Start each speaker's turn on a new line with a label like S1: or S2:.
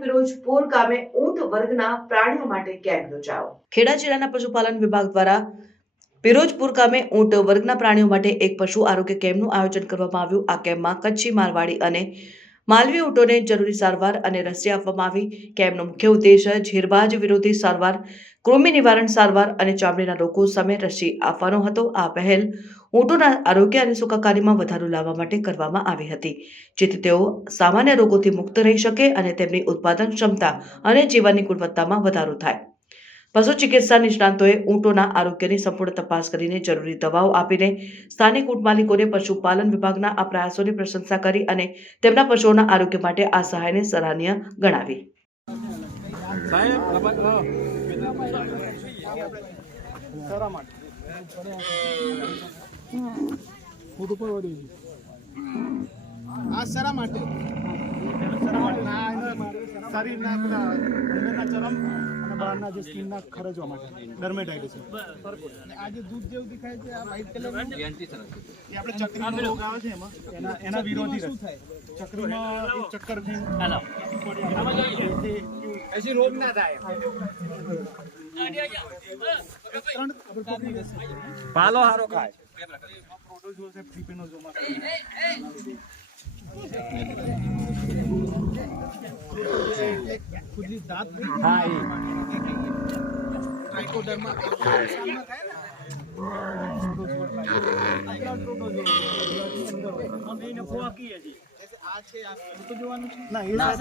S1: પિરોજપુર ગામે ઊંટ વર્ગના પ્રાણીઓ માટે કેમ્પ યોજાયો. ખેડા જિલ્લાના પશુપાલન વિભાગ દ્વારા પિરોજપુર ગામે ઊંટ વર્ગના પ્રાણીઓ માટે એક પશુ આરોગ્ય કેમ્પનું આયોજન કરવામાં આવ્યું. આ કેમ્પમાં કચ્છી મારવાડી અને માલવી ઊંટોને જરૂરી સારવાર અને રસી આપવામાં આવી. કેમ્પનો મુખ્ય ઉદ્દેશ ઝેરબાજ વિરોધી સારવાર, કૃમિ નિવારણ સારવાર અને ચામડીના રોગો સામે રસી આપવાનો હતો. આ પહેલ ઊંટોના આરોગ્ય અને સુખાકારીમાં વધારો લાવવા માટે કરવામાં આવી હતી, જેથી તેઓ સામાન્ય રોગોથી મુક્ત રહી શકે અને તેમની ઉત્પાદન ક્ષમતા અને જીવનની ગુણવત્તામાં વધારો થાય. પશુ ચિકિત્સા નિષ્ણાંતોએ ઊંટોના આરોગ્યની સંપૂર્ણ તપાસ કરીને જરૂરી દવાઓ આપીને સ્થાનિક ઊંટ માલિકોને પશુપાલન વિભાગના આ પ્રયાસોની પ્રશંસા કરી અને તેમના પશુઓના આરોગ્ય માટે આ સહાયને સરાહનીય ગણાવી.
S2: સાહેબ
S3: આ શરા માટે? શરીરના ચરમ અને બહારના જે સ્કીનના ખરજવા માટે. ડર્મેટાઇટિસ આ જે દૂધ જેવું દેખાય છે આ વ્હાઇટ કલર એ આપણે ચક્રીનો રોગ આવે છે એમાં. એના એના વિરોધી રસ ચક્રીમાં એક ચક્કરથી એસી રોગ ના થાય.
S2: પાલો હારો ખાય.
S3: પ્રોટોઝોલ છે ખુદની દાંત
S2: હા એ.
S3: ટ્રાઇકોડર્મા થાય આ છે. આ જોવાનું છે ના એ ના